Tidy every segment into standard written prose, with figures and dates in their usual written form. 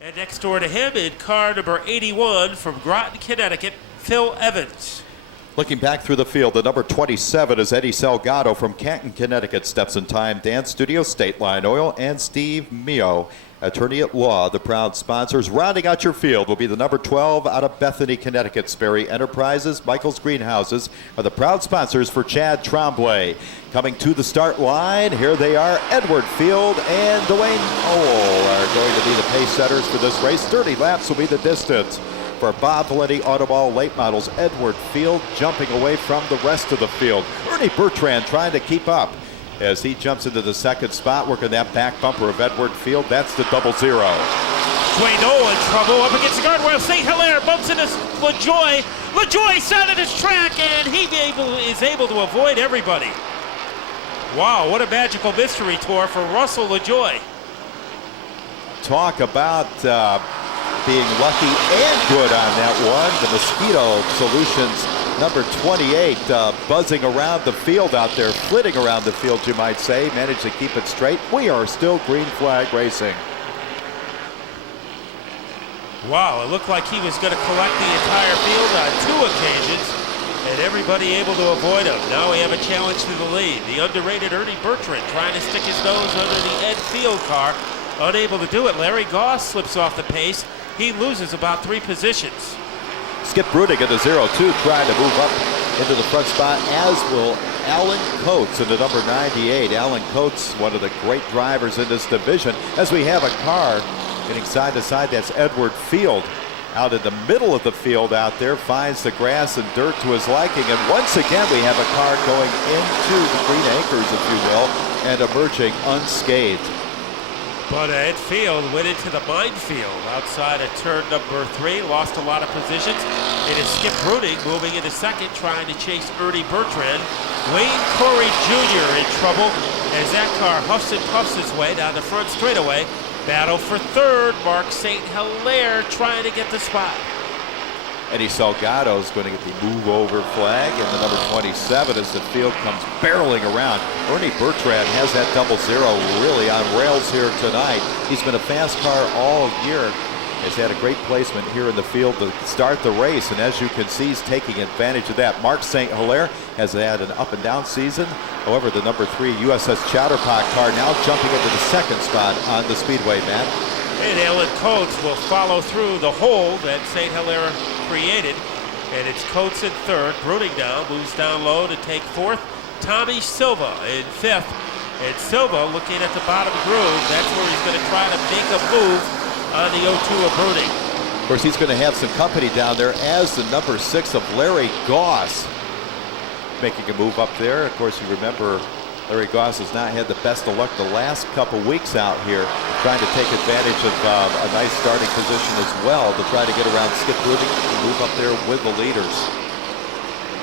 And next door to him in car number 81 from Groton, Connecticut, Phil Evans. Looking back through the field, the number 27 is Eddie Salgado from Canton, Connecticut. Steps in Time Dance Studio, State Line Oil, and Steve Mio, attorney at law, the proud sponsors. Rounding out your field will be the number 12 out of Bethany, Connecticut. Sperry Enterprises, Michael's Greenhouses are the proud sponsors for Chad Tremblay. Coming to the start line, here they are. Edward Field and Dwayne Owl are going to be the pace setters for this race. 30 laps will be the distance. For Bob Valenti Autoball Late Models, Edward Field jumping away from the rest of the field. Ernie Bertrand trying to keep up as he jumps into the second spot, working that back bumper of Edward Field. That's the 0-0. Dwayne Owl in trouble up against the guardrail. St. Hilaire bumps into LaJoy. LaJoy sounded his track, and he is able to avoid everybody. Wow, what a magical mystery tour for Russell LaJoy. Talk about being lucky and good on that one. The Mosquito Solutions number 28 buzzing around the field out there, flitting around the field, you might say. Managed to keep it straight. We are still green flag racing. Wow, it looked like he was going to collect the entire field on 2 occasions, and everybody able to avoid him. Now we have a challenge to the lead. The underrated Ernie Bertrand trying to stick his nose under the Ed Field car. Unable to do it. Larry Goss slips off the pace. He loses about 3 positions. Skip Brudig at the 0-2, trying to move up into the front spot, as will Alan Coates in the number 98. Alan Coates, one of the great drivers in this division. As we have a car getting side to side, that's Edward Field out in the middle of the field out there, finds the grass and dirt to his liking. And once again, we have a car going into the green anchors, if you will, and emerging unscathed. But Ed Field went into the minefield outside of turn number 3, lost a lot of positions. It is Skip Brudig moving into second, trying to chase Ernie Bertrand. Wayne Corey Jr. in trouble as that car huffs and puffs his way down the front straightaway. Battle for third, Mark St. Hilaire trying to get the spot. Eddie Salgado is going to get the move over flag, and the number 27 as the field comes barreling around. Ernie Bertrand has that 0-0 really on rails here tonight. He's been a fast car all year. Has had a great placement here in the field to start the race, and as you can see, he's taking advantage of that. Mark St. Hilaire has had an up and down season. However, the number 3 USS Chatterpot car now jumping into the second spot on the speedway, Matt. And Alan Coates will follow through the hole that St. Hilaire created. And it's Coates in third. Brudig now moves down low to take fourth. Tommy Silva in fifth. And Silva looking at the bottom groove. That's where he's going to try to make a move on the 0-2 of Brudig. Of course, he's going to have some company down there as the number 6 of Larry Goss making a move up there. Of course, you remember Larry Goss has not had the best of luck the last couple weeks out here, trying to take advantage of a nice starting position as well to try to get around Skip Brudig and move up there with the leaders.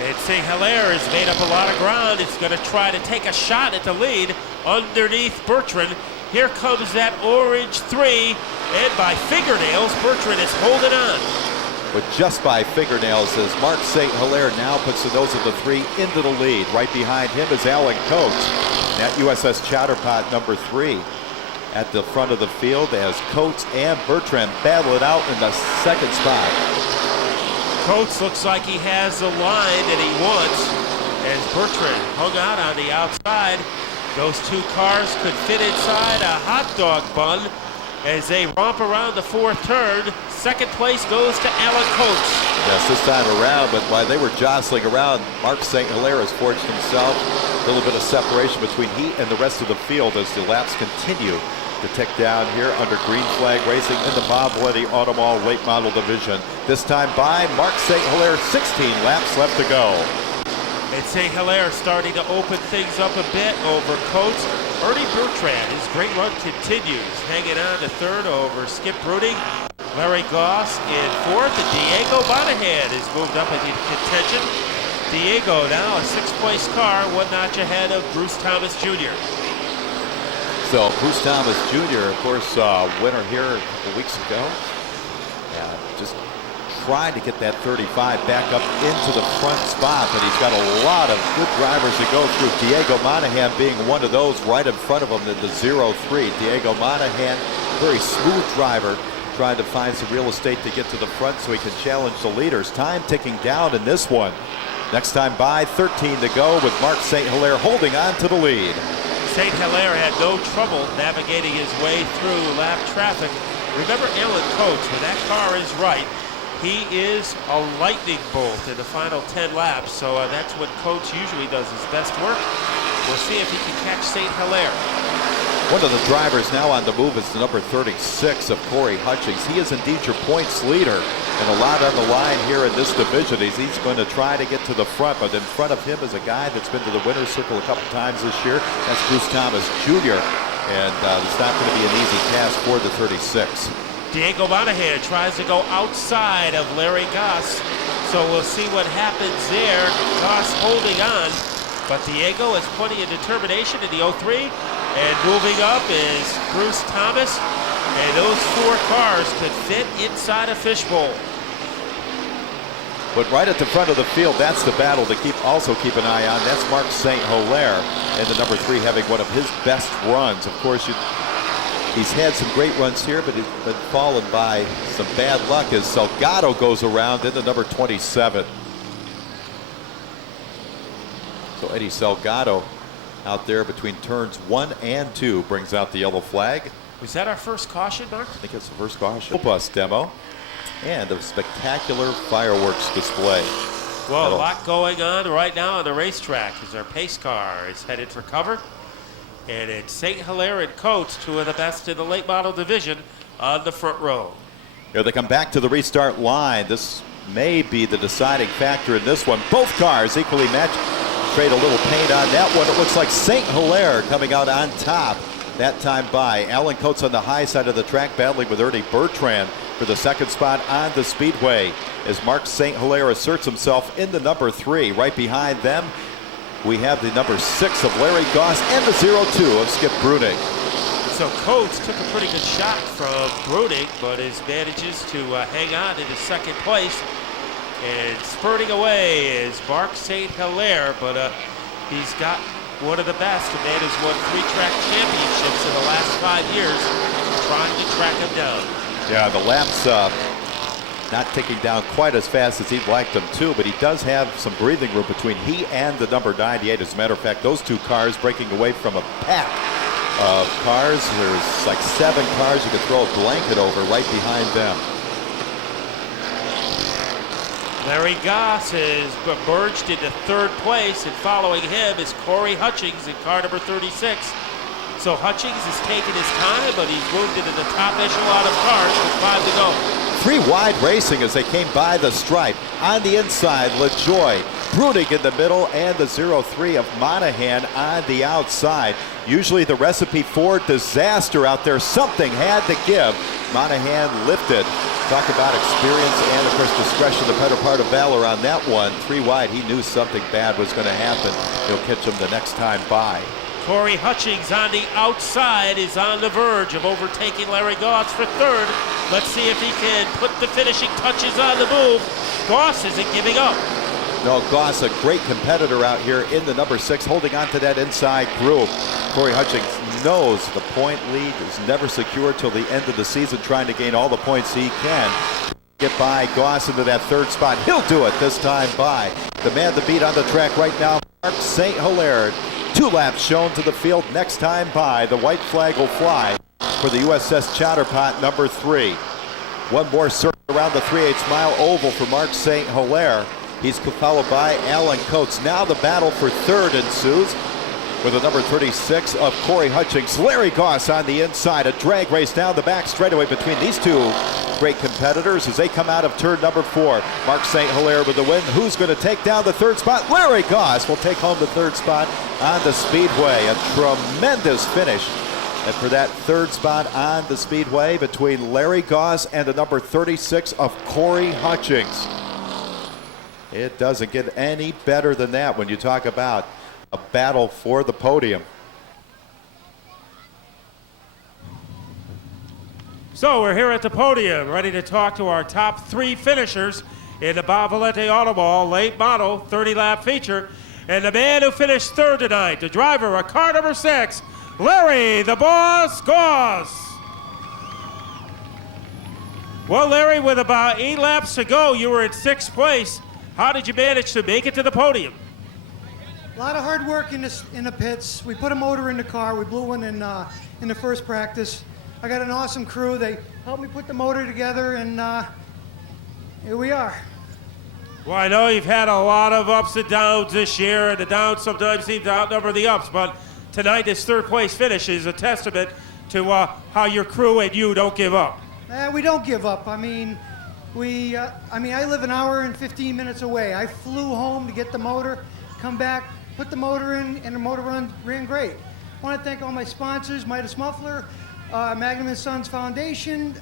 And St. Hilaire has made up a lot of ground. It's going to try to take a shot at the lead underneath Bertrand. Here comes that orange 3, and by fingernails, Bertrand is holding on. But just by fingernails, as Mark St. Hilaire now puts the nose of the 3 into the lead. Right behind him is Alan Coates. That USS Chatterpot number 3 at the front of the field as Coates and Bertrand battle it out in the second spot. Coates looks like he has the line that he wants as Bertrand hung out on the outside. Those 2 cars could fit inside a hot dog bun as they romp around the 4th turn. Second place goes to Alan Coates. Yes, this time around, but while they were jostling around, Mark St. Hilaire has forged himself a little bit of separation between he and the rest of the field as the laps continue to tick down here under green flag racing in the Bob Valenti Automall Late Model Division. This time by Mark St. Hilaire, 16 laps left to go. And St. Hilaire starting to open things up a bit over Coates. Ernie Bertrand, his great run continues, hanging on to third over Skip Brudig. Larry Goss in fourth, and Diego Monahan has moved up into contention. Diego now a 6th place car, 1 notch ahead of Bruce Thomas Jr. So Bruce Thomas Jr., of course, winner here a couple weeks ago. Just trying to get that 35 back up into the front spot, but he's got a lot of good drivers to go through. Diego Monahan being one of those right in front of him in the 0-3. Diego Monahan, very smooth driver trying to find some real estate to get to the front so he can challenge the leaders. Time ticking down in this one. Next time by, 13 to go with Mark St. Hilaire holding on to the lead. St. Hilaire had no trouble navigating his way through lap traffic. Remember Alan Coates, when that car is right, he is a lightning bolt in the final 10 laps, so that's when Coates usually does his best work. We'll see if he can catch St. Hilaire. One of the drivers now on the move is the number 36 of Corey Hutchings. He is indeed your points leader, and a lot on the line here in this division. He's going to try to get to the front, but in front of him is a guy that's been to the winner's circle a couple times this year. That's Bruce Thomas Jr., and it's not going to be an easy task for the 36. Diego Monahan tries to go outside of Larry Goss, so we'll see what happens there. Goss holding on, but Diego has plenty of determination in the 03. And moving up is Bruce Thomas, and those 4 cars could fit inside a fishbowl. But right at the front of the field, that's the battle to also keep an eye on. That's Mark St. Hilaire, and the number 3 having one of his best runs. Of course, he's had some great runs here, but he's been fallen by some bad luck as Salgado goes around in the number 27. So Eddie Salgado out there between turns 1 and 2 brings out the yellow flag. Was that our first caution, Mark? I think it's the first caution. Bus demo and a spectacular fireworks display. Well, a lot going on right now on the racetrack as our pace car is headed for cover. And it's St. Hilaire and Coates, 2 of the best in the late model division, on the front row. Here they come back to the restart line. This may be the deciding factor in this one. Both cars equally matched. Trade a little paint on that one. It looks like St. Hilaire coming out on top that time by. Alan Coates on the high side of the track battling with Ernie Bertrand for the second spot on the speedway as Mark St. Hilaire asserts himself in the number 3. Right behind them, we have the number 6 of Larry Goss and the 02 of Skip Bruning. So Coates took a pretty good shot from Bruning, but manages to hang on into second place. And spurting away is Mark St. Hilaire, but he's got one of the best. The man has won 3 track championships in the last 5 years, trying to track him down. Yeah, the laps not ticking down quite as fast as he'd like them to, but he does have some breathing room between he and the number 98. As a matter of fact, those 2 cars breaking away from a pack of cars. There's like 7 cars you could throw a blanket over right behind them. Larry Goss is merged into 3rd place, and following him is Corey Hutchings in car number 36. So Hutchings has taken his time, but he's moved into the top echelon of cars with 5 to go. 3 wide racing as they came by the stripe. On the inside, LaJoy, Bruning in the middle, and the 03 of Monahan on the outside. Usually the recipe for disaster out there. Something had to give. Monahan lifted. Talk about experience and, of course, discretion, the better part of valor on that one. 3 wide, he knew something bad was going to happen. He'll catch him the next time by. Corey Hutchings on the outside is on the verge of overtaking Larry Goss for 3rd. Let's see if he can put the finishing touches on the move. Goss isn't giving up. No, Goss, a great competitor out here in the number 6, holding on to that inside group. Corey Hutchings knows the point lead is never secure till the end of the season, trying to gain all the points he can. Get by Goss into that 3rd spot. He'll do it this time by. The man to beat on the track right now, Mark St. Hilaire. 2 laps shown to the field. Next time by, the white flag will fly for the USS Chatterpot number 3. One more circle around the 3/8 mile oval for Mark St. Hilaire. He's followed by Alan Coates. Now the battle for 3rd ensues with the number 36 of Corey Hutchings. Larry Goss on the inside. A drag race down the back straightaway between these 2 great competitors as they come out of turn number 4. Mark St. Hilaire with the win. Who's going to take down the 3rd spot? Larry Goss will take home the 3rd spot on the speedway. A tremendous finish. And for that 3rd spot on the speedway between Larry Goss and the number 36 of Corey Hutchings. It doesn't get any better than that when you talk about a battle for the podium. So we're here at the podium, ready to talk to our top 3 finishers in the Bob Valente Automall late model 30-lap feature. And the man who finished 3rd tonight, the driver of car number 6, Larry the Boss Goss. Well, Larry, with about 8 laps to go, you were in 6th place. How did you manage to make it to the podium? A lot of hard work in the pits. We put a motor in the car. We blew one in the first practice. I got an awesome crew. They helped me put the motor together, and here we are. Well, I know you've had a lot of ups and downs this year, and the downs sometimes seem to outnumber the ups, but tonight this 3rd place finish is a testament to how your crew and you don't give up. We don't give up. I mean, I live an hour and 15 minutes away. I flew home to get the motor, come back, put the motor in, and the motor ran great. I want to thank all my sponsors, Midas Muffler, Magnum & Sons Foundation,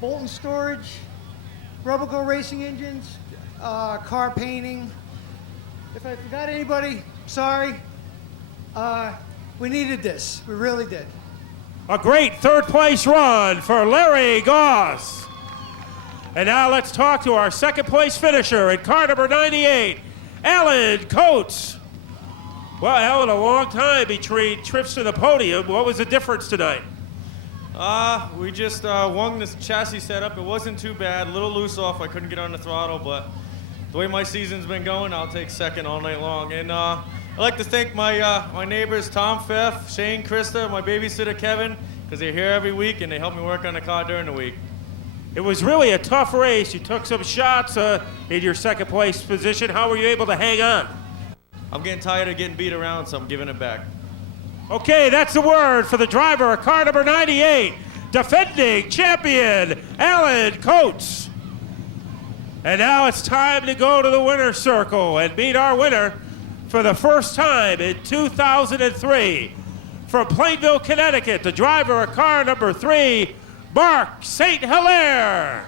Bolton Storage, Rubber Go Racing Engines, car painting. If I forgot anybody, sorry. We needed this. We really did. A great 3rd place run for Larry Goss. And now let's talk to our 2nd place finisher in car number 98, Alan Coates. Well, Alan, a long time between trips to the podium. What was the difference tonight? We just wung this chassis setup. It wasn't too bad. A little loose off. I couldn't get on the throttle, but the way my season's been going, I'll take 2nd all night long. And I'd like to thank my neighbors, Tom Pfiff, Shane, Krista, my babysitter, Kevin, because they're here every week and they help me work on the car during the week. It was really a tough race. You took some shots in your 2nd place position. How were you able to hang on? I'm getting tired of getting beat around, so I'm giving it back. Okay, that's the word for the driver of car number 98, defending champion, Alan Coates. And now it's time to go to the winner's circle and meet our winner for the first time in 2003. From Plainville, Connecticut, the driver of car number 3, Mark St. Hilaire.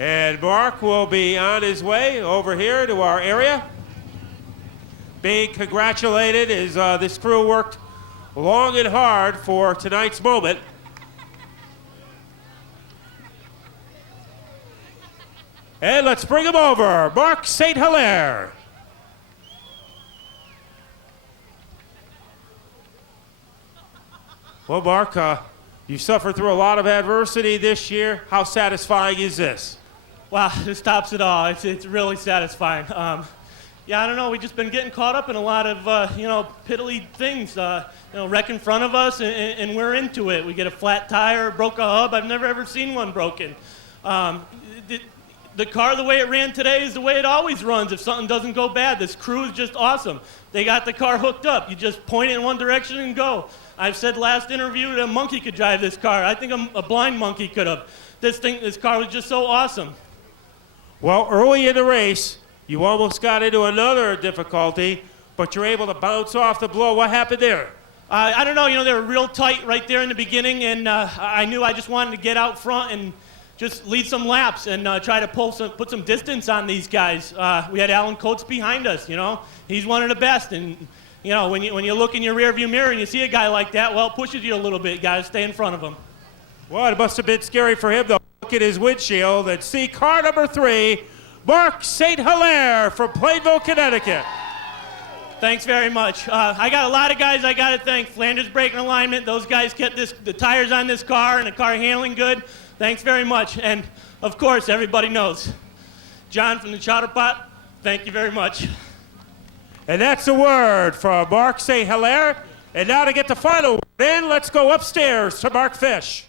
And Mark will be on his way over here to our area. Being congratulated as this crew worked long and hard for tonight's moment. And let's bring him over, Mark St. Hilaire. Well, Mark, you suffered through a lot of adversity this year. How satisfying is this? Wow, this tops it all. It's really satisfying. Yeah, I don't know. We've just been getting caught up in a lot of, piddly things. Wreck in front of us, and we're into it. We get a flat tire, broke a hub. I've never ever seen one broken. The car, the way it ran today, is the way it always runs if something doesn't go bad. This crew is just awesome. They got the car hooked up. You just point it in one direction and go. I've said last interview that a monkey could drive this car. I think a blind monkey could have. This car was just so awesome. Well, early in the race, you almost got into another difficulty, but you're able to bounce off the blow. What happened there? I don't know. They were real tight right there in the beginning, and I knew I just wanted to get out front and just lead some laps and try to put some distance on these guys. We had Alan Coates behind us. He's one of the best, and when you look in your rearview mirror and you see a guy like that, well, it pushes you a little bit. You got to stay in front of him. Well, it must have been scary for him, though. Look at his windshield and see car number 3, Mark St. Hilaire from Plainville, Connecticut. Thanks very much. I got a lot of guys I got to thank. Flanders Brake and Alignment. Those guys kept the tires on this car and the car handling good. Thanks very much. And, of course, everybody knows. John from the Chowder Pot, thank you very much. And that's the word from Mark St. Hilaire. And now to get the final word in, let's go upstairs to Mark Fish.